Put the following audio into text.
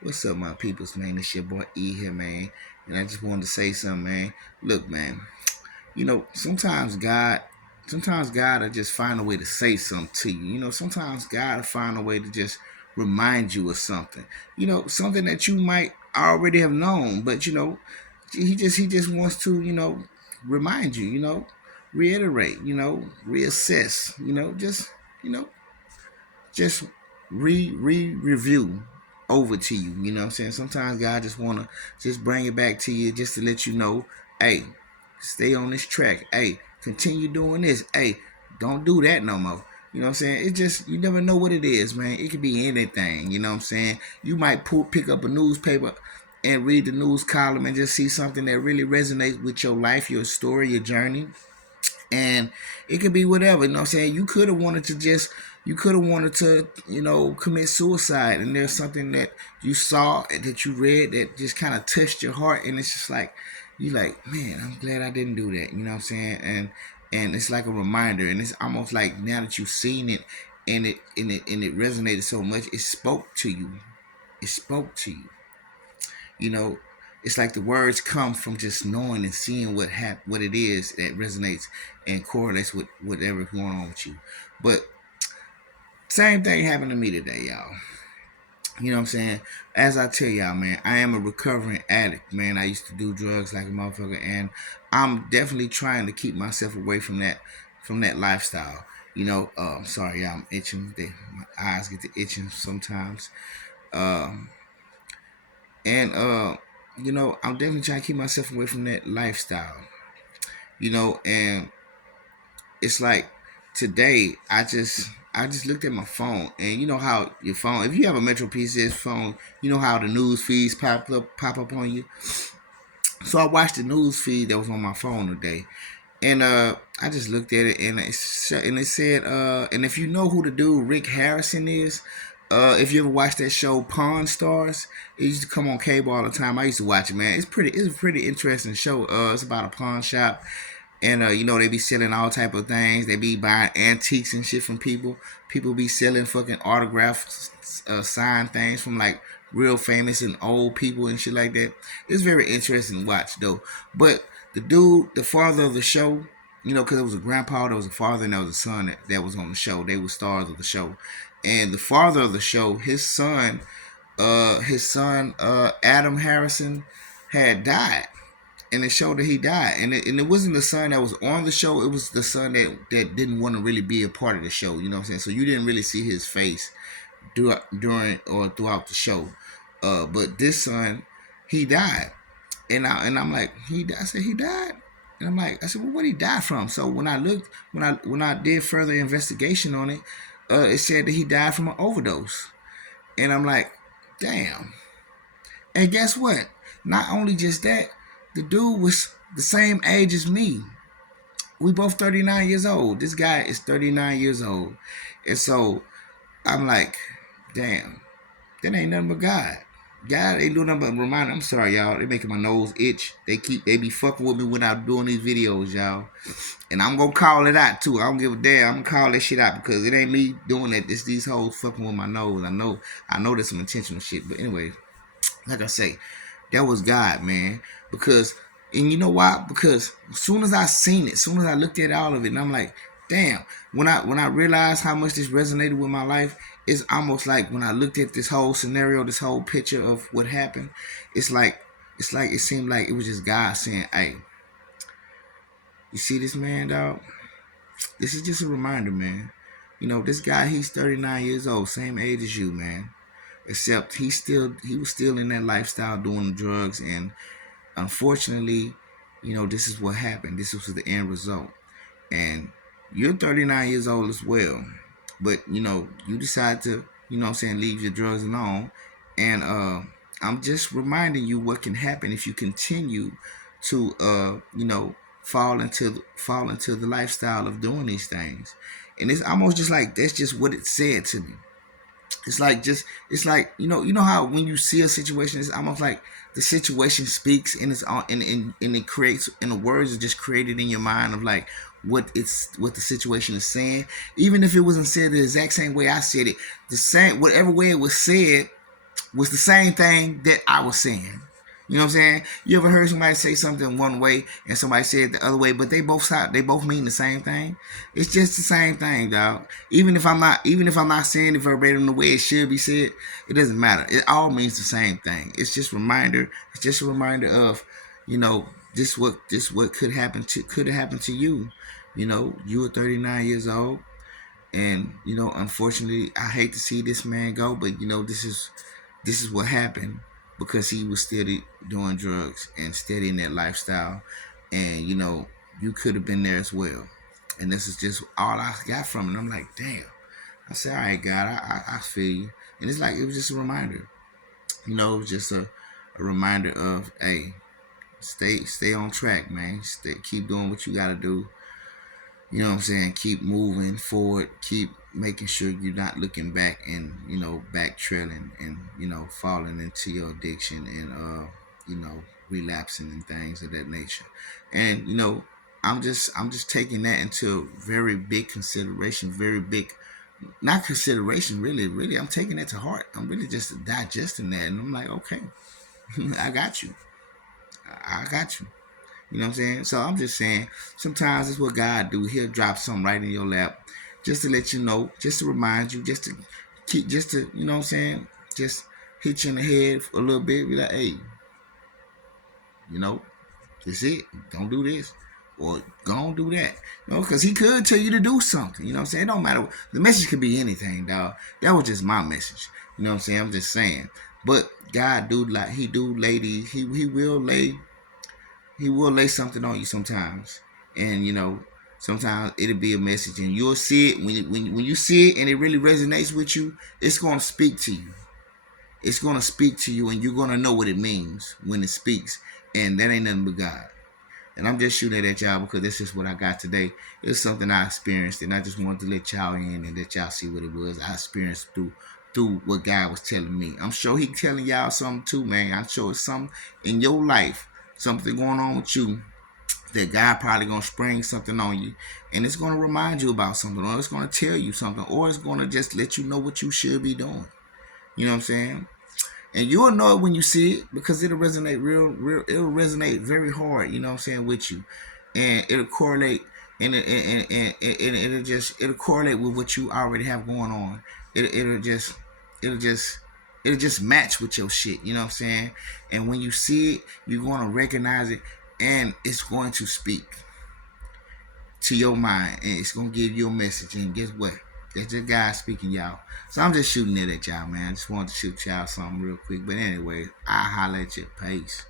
What's up, my peoples, man? It's your boy E here, man. And I just wanted to say something, man. Look, man. Sometimes God will just find a way to say something to you. Sometimes God will find a way to just remind you of something. Something that you might already have known, but he just wants to, remind you. Reiterate. Reassess. You know, just review over to you. You know what I'm saying? Sometimes God just wanna just bring it back to you just to let you know, hey, stay on this track. Hey, continue doing this. Hey, don't do that no more. You know what I'm saying? It just you never know what it is, man. It could be anything. You know what I'm saying? You might pick up a newspaper and read the news column and just see something that really resonates with your life, your story, your journey, and it could be whatever. You know what I'm saying? You could have wanted to, commit suicide, and there's something that you saw that you read that just kind of touched your heart, and it's just like you like, man, I'm glad I didn't do that. You know what I'm saying? And it's like a reminder, and it's almost like now that you've seen it, and it resonated so much, it spoke to you. It spoke to you. You know, it's like the words come from just knowing and seeing what it is that resonates and correlates with whatever's going on with you. But same thing happened to me today, y'all. You know what I'm saying? As I tell y'all, man, I am a recovering addict, man. I used to do drugs like a motherfucker, and I'm definitely trying to keep myself away from that lifestyle. Sorry, y'all, I'm itching. My eyes get to itching sometimes. Um, and I'm definitely trying to keep myself away from that lifestyle. And it's like today I just looked at my phone, and you know how your phone, if you have a Metro PCS phone, you know how the news feeds pop up on you. So I watched the news feed that was on my phone today, and I just looked at it, and it said, and if you know who the dude Rick Harrison is, if you ever watched that show Pawn Stars, it used to come on cable all the time. I used to watch it, man. It's a pretty interesting show. It's about a pawn shop, and they be selling all type of things. They be buying antiques and shit from people. People be selling fucking autograph signed things from like real famous and old people and shit like that. It's very interesting to watch though. But the dude, the father of the show, because it was a grandpa, there was a father, and there was a son that was on the show. They were stars of the show, and the father of the show, his son, Adam Harrison, had died, and it showed that he died, and it wasn't the son that was on the show. It was the son that didn't want to really be a part of the show. You know what I'm saying? So you didn't really see his face during or throughout the show. But this son, he died, and I'm like, he died. I said he died. And I'm like, I said, well, what did he die from? So when I did further investigation on it, it said that he died from an overdose. And I'm like, damn. And guess what? Not only just that, the dude was the same age as me. We both 39 years old. This guy is 39 years old. And so I'm like, damn, that ain't nothing but God. God ain't doing nothing but remind. I'm sorry, y'all. They making my nose itch. They be fucking with me when I'm doing these videos, y'all. And I'm gonna call it out too. I don't give a damn. I'm gonna call that shit out because it ain't me doing it. It's these hoes fucking with my nose. I know there's some intentional shit. But anyway, like I say, that was God, man. Because, and you know why? Because as soon as I seen it, as soon as I looked at all of it, and I'm like, damn. When I realized how much this resonated with my life, it's almost like when I looked at this whole scenario, this whole picture of what happened, it's like it seemed like it was just God saying, "Hey, you see this man, dog? This is just a reminder, man. This guy, he's 39 years old, same age as you, man. Except he was still in that lifestyle doing the drugs, and unfortunately, this is what happened. This was the end result. And you're 39 years old as well, but you decide to, what I'm saying, leave your drugs alone. And I'm just reminding you what can happen if you continue to, fall into the lifestyle of doing these things. And it's almost just like that's just what it said to me. It's like how when you see a situation, it's almost like the situation speaks, and it's on, and it creates, and the words are just created in your mind of like what the situation is saying. Even if it wasn't said the exact same way I said it, the same whatever way it was said, was the same thing that I was saying. You know what I'm saying? You ever heard somebody say something one way and somebody say it the other way, but they both mean the same thing? It's just the same thing, dog. Even if I'm not saying it verbatim the way it should be said, it doesn't matter. It all means the same thing. It's just reminder. It's just a reminder of, you know, this what could have happened to you. You know, you were 39 years old, and you know, unfortunately, I hate to see this man go, but you know, this is what happened because he was steady doing drugs and steady in that lifestyle, and you know, you could have been there as well. And this is just all I got from it. I'm like, damn. I said, all right, God, I feel you. And it's like it was just a reminder. You know, it was just a reminder of, hey, stay on track, man. Keep doing what you gotta do. You know what I'm saying? Keep moving forward. Keep making sure you're not looking back and, you know, back trailing and, you know, falling into your addiction and, you know, relapsing and things of that nature. And, you know, I'm just taking that into very big consideration, very big, not consideration, really. I'm taking that to heart. I'm really just digesting that. And I'm like, okay, I got you. I got you. You know what I'm saying? So I'm just saying, sometimes it's what God do. He'll drop something right in your lap, just to let you know, just to remind you, just to, you know what I'm saying? Just hit you in the head a little bit. Be like, hey, you know, that's it. Don't do this. Or go on do that. You know, because he could tell you to do something. You know what I'm saying? It don't matter. The message could be anything, dog. That was just my message. You know what I'm saying? I'm just saying. But God do like he do lady, he will lay something on you sometimes, and you know, sometimes it'll be a message, and you'll see it when you see it, and it really resonates with you. It's gonna speak to you. It's gonna speak to you, and you're gonna know what it means when it speaks, and that ain't nothing but God. And I'm just shooting it at y'all because this is what I got today. It's something I experienced, and I just wanted to let y'all in and let y'all see what it was I experienced through what God was telling me. I'm sure He telling y'all something too, man. I'm sure it's something in your life, something going on with you that God probably gonna spring something on you, and it's gonna remind you about something, or it's gonna tell you something, or it's gonna just let you know what you should be doing. You know what I'm saying? And you'll know it when you see it because it'll resonate real. It'll resonate very hard. You know what I'm saying, with you, and it'll correlate, and it'll correlate with what you already have going on. It'll just it'll just match with your shit. You know what I'm saying? And when you see it, you're gonna recognize it, and it's going to speak to your mind, and it's gonna give you a message. And guess what? That's just God speaking, y'all. So I'm just shooting it at y'all, man. I just wanted to shoot y'all something real quick. But anyway, I'll holler at you. Peace.